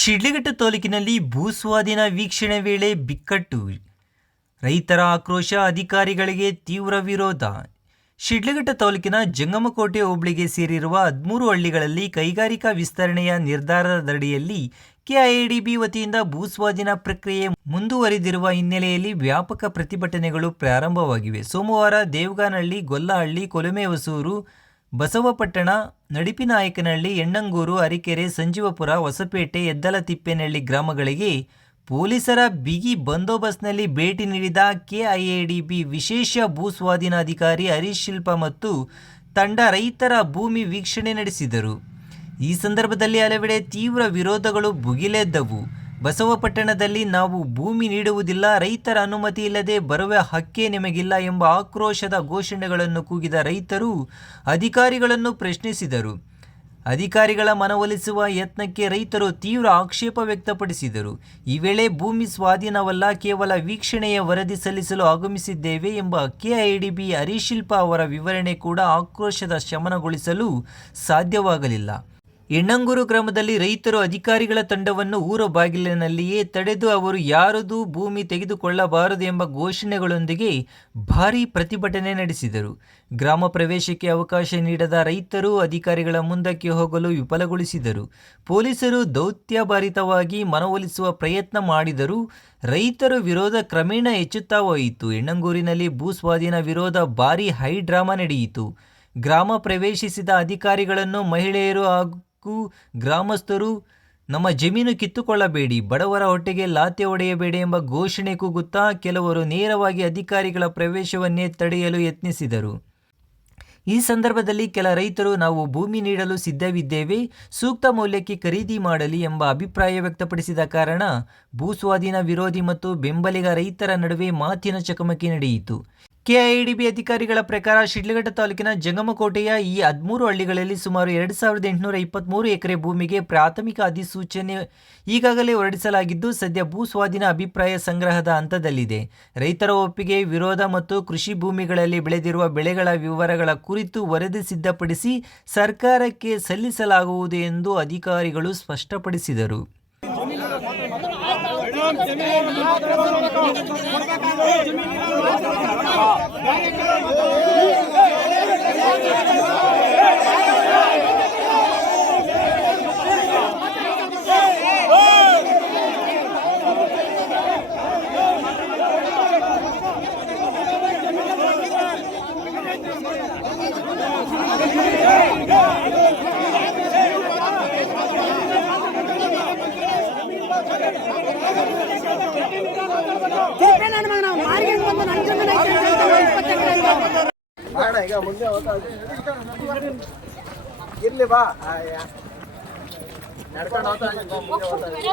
ಶಿಡ್ಲಘಟ್ಟ ತಾಲೂಕಿನಲ್ಲಿ ಭೂಸ್ವಾಧೀನ ವೀಕ್ಷಣೆ ವೇಳೆ ಬಿಕ್ಕಟ್ಟು. ರೈತರ ಆಕ್ರೋಶ ಅಧಿಕಾರಿಗಳಿಗೆ ತೀವ್ರ ವಿರೋಧ. ಶಿಡ್ಲಘಟ್ಟ ತಾಲೂಕಿನ ಜಂಗಮಕೋಟೆ ಹೋಬಳಿಗೆ ಸೇರಿರುವ ಹದಿಮೂರು ಹಳ್ಳಿಗಳಲ್ಲಿ ಕೈಗಾರಿಕಾ ವಿಸ್ತರಣೆಯ ನಿರ್ಧಾರದಡಿಯಲ್ಲಿ ಕೆಐಡಿಬಿ ವತಿಯಿಂದ ಭೂಸ್ವಾಧೀನ ಪ್ರಕ್ರಿಯೆ ಮುಂದುವರಿದಿರುವ ಹಿನ್ನೆಲೆಯಲ್ಲಿ ವ್ಯಾಪಕ ಪ್ರತಿಭಟನೆಗಳು ಪ್ರಾರಂಭವಾಗಿವೆ. ಸೋಮವಾರ ದೇವಗಾನಹಳ್ಳಿ, ಗೊಲ್ಲಹಳ್ಳಿ ಕೊಲುಮೆ ಹೊಸೂರು ಬಸವಪಟ್ಟಣ ನಡಿಪಿನಾಯಕನಹಳ್ಳಿ, ಎಣ್ಣಂಗೂರು, ಅರಿಕೆರೆ, ಸಂಜೀವಪುರ, ಹೊಸಪೇಟೆ, ಎದ್ದಲತಿಪ್ಪೇನಹಳ್ಳಿ ಗ್ರಾಮಗಳಿಗೆ ಪೊಲೀಸರ ಬಿಗಿ ಬಂದೋಬಸ್ತ್ನಲ್ಲಿ ಭೇಟಿ ನೀಡಿದ ಕೆಐಎಡಿಬಿ ವಿಶೇಷ ಭೂಸ್ವಾಧೀನಾಧಿಕಾರಿ ಹರೀಶ್ ಶಿಲ್ಪ ಮತ್ತು ತಂಡ ರೈತರ ಭೂಮಿ ವೀಕ್ಷಣೆ ನಡೆಸಿದರು. ಈ ಸಂದರ್ಭದಲ್ಲಿ ಹಲವೆಡೆ ತೀವ್ರ ವಿರೋಧಗಳು ಭುಗಿಲೆದ್ದವು. ಬಸವಪಟ್ಟಣದಲ್ಲಿ ನಾವು ಭೂಮಿ ನೀಡುವುದಿಲ್ಲ, ರೈತರ ಅನುಮತಿ ಇಲ್ಲದೆ ಬರುವ ಹಕ್ಕೇ ನಿಮಗಿಲ್ಲ ಎಂಬ ಆಕ್ರೋಶದ ಘೋಷಣೆಗಳನ್ನು ಕೂಗಿದ ರೈತರು ಅಧಿಕಾರಿಗಳನ್ನು ಪ್ರಶ್ನಿಸಿದರು. ಅಧಿಕಾರಿಗಳ ಮನವೊಲಿಸುವ ಯತ್ನಕ್ಕೆ ರೈತರು ತೀವ್ರ ಆಕ್ಷೇಪ ವ್ಯಕ್ತಪಡಿಸಿದರು. ಈ ವೇಳೆ ಭೂಮಿ ಸ್ವಾಧೀನವಲ್ಲ, ಕೇವಲ ವೀಕ್ಷಣೆಯ ವರದಿ ಸಲ್ಲಿಸಲು ಆಗಮಿಸಿದ್ದೇವೆ ಎಂಬ ಕೆಐಡಿಬಿ ಹರಿಶಿಲ್ಪ ಅವರ ವಿವರಣೆ ಕೂಡ ಆಕ್ರೋಶದ ಶಮನಗೊಳಿಸಲು ಸಾಧ್ಯವಾಗಲಿಲ್ಲ. ಎಣ್ಣಂಗೂರು ಗ್ರಾಮದಲ್ಲಿ ರೈತರು ಅಧಿಕಾರಿಗಳ ತಂಡವನ್ನು ಊರ ಬಾಗಿಲಿನಲ್ಲಿಯೇ ತಡೆದು ಅವರು ಯಾರದೂ ಭೂಮಿ ತೆಗೆದುಕೊಳ್ಳಬಾರದು ಎಂಬ ಘೋಷಣೆಗಳೊಂದಿಗೆ ಭಾರೀ ಪ್ರತಿಭಟನೆ ನಡೆಸಿದರು. ಗ್ರಾಮ ಪ್ರವೇಶಕ್ಕೆ ಅವಕಾಶ ನೀಡದ ರೈತರು ಅಧಿಕಾರಿಗಳ ಮುಂದಕ್ಕೆ ಹೋಗಲು ವಿಫಲಗೊಳಿಸಿದರು. ಪೊಲೀಸರು ದೌತ್ಯಭಾರಿತವಾಗಿ ಮನವೊಲಿಸುವ ಪ್ರಯತ್ನ ಮಾಡಿದರೂ ರೈತರ ವಿರೋಧ ಕ್ರಮೇಣ ಹೆಚ್ಚುತ್ತಾ ಹೋಯಿತು. ಎಣ್ಣಂಗೂರಿನಲ್ಲಿ ಭೂಸ್ವಾಧೀನ ವಿರೋಧ ಭಾರೀ ಹೈ ಡ್ರಾಮಾ ನಡೆಯಿತು. ಗ್ರಾಮ ಪ್ರವೇಶಿಸಿದ ಅಧಿಕಾರಿಗಳನ್ನು ಮಹಿಳೆಯರು ಹಾಗೂ ಗ್ರಾಮಸ್ಥರು, ನಮ್ಮ ಜಮೀನು ಕಿತ್ತುಕೊಳ್ಳಬೇಡಿ, ಬಡವರ ಹೊಟ್ಟೆಗೆ ಲಾತೆ ಒಡೆಯಬೇಡಿ ಎಂಬ ಘೋಷಣೆ ಕೂಗುತ್ತಾ ಕೆಲವರು ನೇರವಾಗಿ ಅಧಿಕಾರಿಗಳ ಪ್ರವೇಶವನ್ನೇ ತಡೆಯಲು ಯತ್ನಿಸಿದರು. ಈ ಸಂದರ್ಭದಲ್ಲಿ ಕೆಲ ರೈತರು, ನಾವು ಭೂಮಿ ನೀಡಲು ಸಿದ್ಧವಿದ್ದೇವೆ, ಸೂಕ್ತ ಮೌಲ್ಯಕ್ಕೆ ಖರೀದಿ ಮಾಡಲಿ ಎಂಬ ಅಭಿಪ್ರಾಯ ವ್ಯಕ್ತಪಡಿಸಿದ ಕಾರಣ ಭೂಸ್ವಾಧೀನ ವಿರೋಧಿ ಮತ್ತು ಬೆಂಬಲಿಗ ರೈತರ ನಡುವೆ ಮಾತಿನ ಚಕಮಕಿ ನಡೆಯಿತು. ಕೆಐಡಿಬಿ ಅಧಿಕಾರಿಗಳ ಪ್ರಕಾರ ಶಿಡ್ಲಘಟ್ಟ ತಾಲೂಕಿನ ಜಂಗಮಕೋಟೆಯ ಈ ಹದಿಮೂರು ಹಳ್ಳಿಗಳಲ್ಲಿ ಸುಮಾರು ಎರಡು ಸಾವಿರದ ಎಂಟುನೂರ ಇಪ್ಪತ್ತ್ಮೂರು ಎಕರೆ ಭೂಮಿಗೆ ಪ್ರಾಥಮಿಕ ಅಧಿಸೂಚನೆ ಈಗಾಗಲೇ ಹೊರಡಿಸಲಾಗಿದ್ದು ಸದ್ಯ ಭೂ ಸ್ವಾಧೀನ ಅಭಿಪ್ರಾಯ ಸಂಗ್ರಹದ ಹಂತದಲ್ಲಿದೆ ರೈತರ ಒಪ್ಪಿಗೆ ವಿರೋಧ ಮತ್ತು ಕೃಷಿ ಭೂಮಿಗಳಲ್ಲಿ ಬೆಳೆದಿರುವ ಬೆಳೆಗಳ ವಿವರಗಳ ಕುರಿತು ವರದಿ ಸಿದ್ಧಪಡಿಸಿ ಸರ್ಕಾರಕ್ಕೆ ಸಲ್ಲಿಸಲಾಗುವುದು ಎಂದು ಅಧಿಕಾರಿಗಳು ಸ್ಪಷ್ಟಪಡಿಸಿದರು Thank you. ತಿರುಪೆ ನನ್ನ ಮಗನ ಮಾರಿಗೆ ಬಂದು ನನ್ನ ಜಮೀನು ಐತೆ ಅಂತ ಹೇಳ್ತಾನೆ, ಇಪ್ಪತ್ತು ಎಕರೆ ಅಂತ. ಅಣ್ಣ ಈಗ ಮುಂದೆ ಇರ್ಲಿ ಬಾ. ಅಯ್ಯೋ ನಡ್ಕೊಂಡು ಹೋಗ್ತಾ ಇದ್ದೀನಿ, ಬಾ, ಮುಂದೆ ಹೋಗ್ತಾ ಇದ್ದೀನಿ.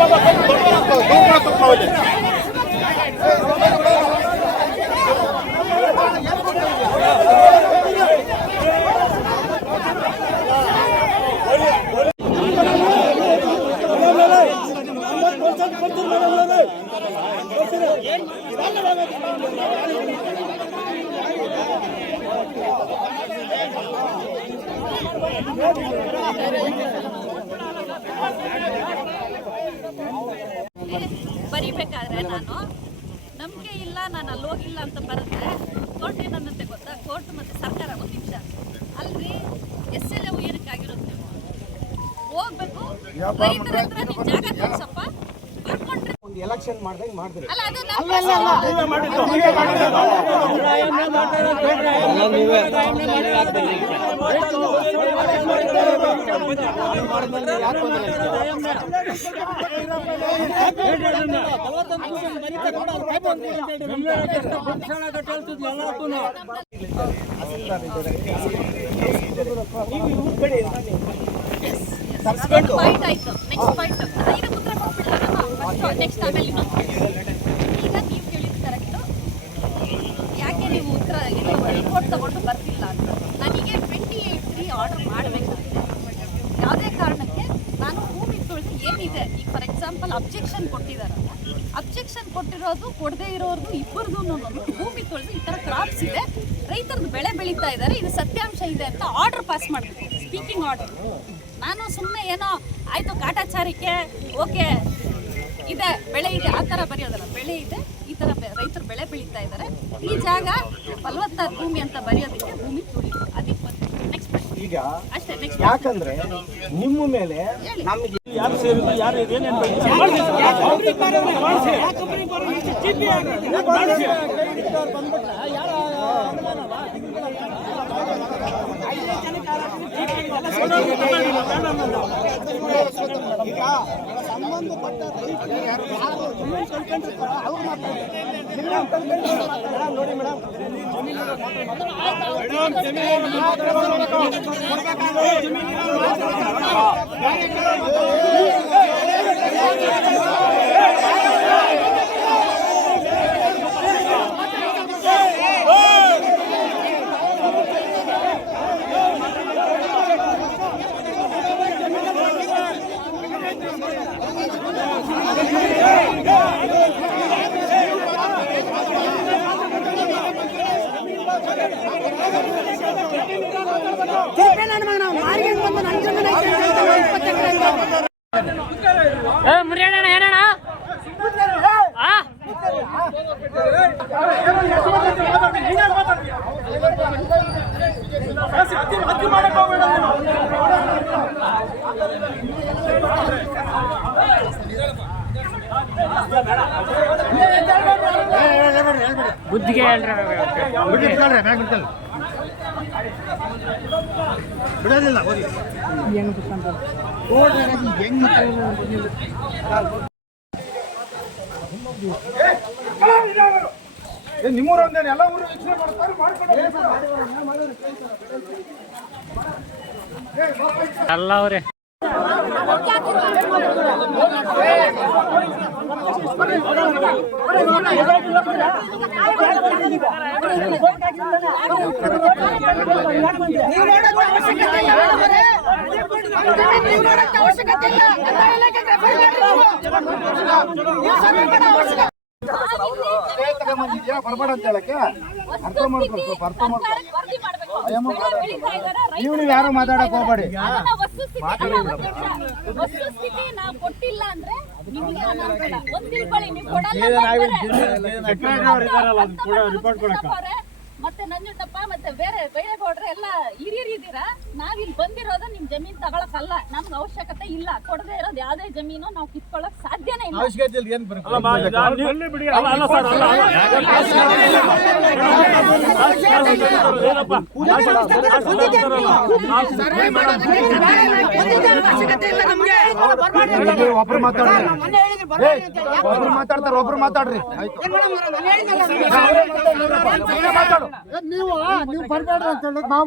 ಬರಿಬೇಕಾದ್ರೆ ನಾನು, ನಂಬಿಕೆ ಇಲ್ಲ, ನಾನು ಅಲ್ಲಿ ಹೋಗಿಲ್ಲ ಅಂತ ಬರುತ್ತೆ ಕೋರ್ಟ್ ಏನನ್ನಂತೆ ಗೊತ್ತಾ? ಕೋರ್ಟ್ ಮತ್ತೆ ಸರ್ಕಾರ ಒಂದು ನಿಮಿಷ. ಅಲ್ರಿ ಎಸ್ ಎಲ್ ಏನಕ್ಕಾಗಿರುತ್ತೆ ಹೋಗ್ಬೇಕು. ರೈತರ ಹತ್ರ ನೀವು ಜಾಗ ತೋರ್ಸಪ್ಪ. ಎಲೆಕ್ಷನ್ ಮಾಡ್ದಂಗೆ ಮಾಡಿದ್ರಿ. ಸಬ್ಸ್ಕ್ರೈಬ್ ಆಯ್ತು ನೆಕ್ಸ್ಟ್ ಪಾಯಿಂಟ್ ನೆಕ್ಸ್ಟ್ ಆಮೇಲೆ ಈಗ ನೀವು ಕೇಳಿದ ಕರೆಕ್ಟು ಯಾಕೆ ನೀವು ಉತ್ತರ ಇದು ರಿಪೋರ್ಟ್ ತಗೊಂಡು ಬರ್ತಿಲ್ಲ ಅಂತ. ನನಗೆ ಟ್ವೆಂಟಿ ಏಯ್ಟ್ ತ್ರೀ ಆರ್ಡರ್ ಮಾಡಬೇಕಾಗಿದೆ ಯಾವುದೇ ಕಾರಣಕ್ಕೆ ನಾನು ಭೂಮಿ ತುಳಿದು ಏನಿದೆ? ಈಗ ಫಾರ್ ಎಕ್ಸಾಂಪಲ್ ಅಬ್ಜೆಕ್ಷನ್ ಕೊಟ್ಟಿದ್ದಾರಲ್ಲ ಅಬ್ಜೆಕ್ಷನ್ ಕೊಟ್ಟಿರೋದು, ಕೊಡದೇ ಇರೋರ್ದು, ಇಬ್ಬರದು ಭೂಮಿ ತೊಳೆದು ಈ ಥರ ಕ್ರಾಪ್ಸ್ ಇದೆ. ರೈತರದ್ದು ಬೆಳೆ ಬೆಳೀತಾ ಇದ್ದಾರೆ. ಇದು ಸತ್ಯಾಂಶ ಇದೆ ಅಂತ ಆರ್ಡರ್ ಪಾಸ್ ಮಾಡಬೇಕು. ಸ್ಪೀಕಿಂಗ್ ಆರ್ಡರ್ ನಾನು ಸುಮ್ಮನೆ ಏನೋ, ಆಯಿತು ಕಾಟಾಚಾರಕ್ಕೆ ಓಕೆ ಇದೆ ಬೆಳೆ ಇದೆ ಆ ಥರ ಬರೆಯೋದಲ್ಲ ಬೆಳೆ ಇದೆ ಈ ಥರ ಬೆ- ರೈತರು ಬೆಳೆ ಬೆಳೀತಾ ಇದ್ದಾರೆ ಈ ಜಾಗ ಫಲವತ್ತಾದ ಭೂಮಿ ಅಂತ ಬರೆಯೋದಕ್ಕೆ ಭೂಮಿ ತುಳಿ ಅದಕ್ಕೆ ಬಂದು ನೆಕ್ಸ್ಟ್ ಈಗ ಅಷ್ಟೇ ನೆಕ್ಸ್ಟ್ ಯಾಕಂದ್ರೆ ನಿಮ್ಮ ಮೇಲೆ ನಮಗೆ ಈಗ ಸಂಬಂಧಪಟ್ಟ ರೈತರು ಯಾರು. ನೋಡಿ ಮೇಡಮ್ ನನ್ನ ಮಗನ ಮಾರಿಗೆ ಬಂದು ನನ್ನ ಜಮೀನು ಐತೆ ಅಂತ ಹೇಳ್ತಾನೆ, ಮುರಿಯಣ್ಣ ಏನಣ್ಣ? ಬುದ್ಧಿಗೆ ಹೇಳ್ರಿ ಬಿಡೋದಿಲ್ಲ ಹೋಗಿ ನಿಮ್ಮೂರು ಒಂದೇನೆ ಎಲ್ಲ ಊರು ವೀಕ್ಷಣೆ ಮಾಡ್ತಾರೆ ಮಾಡ್ಕೊಂಡು ಎಲ್ಲ ಅವ್ರೆ ನೀವು ಅವಶ್ಯಕತೆ ಇಲ್ಲ ಅವಶ್ಯಕತೆ ಬರ್ಬೇಡ ಅಂತ ಹೇಳಕ್ಕೆ ನೀವು ಯಾರು ಮಾತಾಡಕ್ ಹೋಗ್ಬೇಡಿ ರಿಪೋರ್ಟ್ ವಸ್ತುಸ್ಥಿತಿ ಮತ್ತೆ ನಂಜುಂಡಪ್ಪ ಮತ್ತೆ ಬೇರೆ ಬೈರೇಗೌಡ್ರೆ ಎಲ್ಲ ಹಿರಿಯರು ಇದ್ದೀರಾ ನಾವ್ ಇಲ್ಲಿ ಬಂದಿರೋದು ನಿಮ್ ಜಮೀನ್ ತಗೊಳಕಲ್ಲ ನಮ್ಗೆ ಅವಶ್ಯಕತೆ ಇಲ್ಲ ಕೊಡದೆ ಇರೋದು ಯಾವ್ದೇ ಜಮೀನು ನಾವು ಕಿತ್ಕೊಳ್ಳಕ್ ಸಾಧ್ಯನೇ ಇಲ್ಲ ಅವಶ್ಯಕತೆ ಇಲ್ಲ ನಮ್ಗೆ. ಬರ್ಬೇಡಿ. ಒಬ್ರು ಹೇಳಿ. ಮಾತಾಡ್ತಾರೆ ಒಬ್ರು ಮಾತಾಡ್ರಿ ಆಯ್ತು ಏನ್ ಮೇಡಮ್ ನಾನು ಹೇಳಿದ್ನಲ್ಲ ನಿಮ್ಗೆ. ನೀವೇ ಮಾತಾಡು ನೀವು ನೀವು ಬರ್ಬೇಡ್ರಿ ಅಂತ ಹೇಳಿದ್ ನಾವು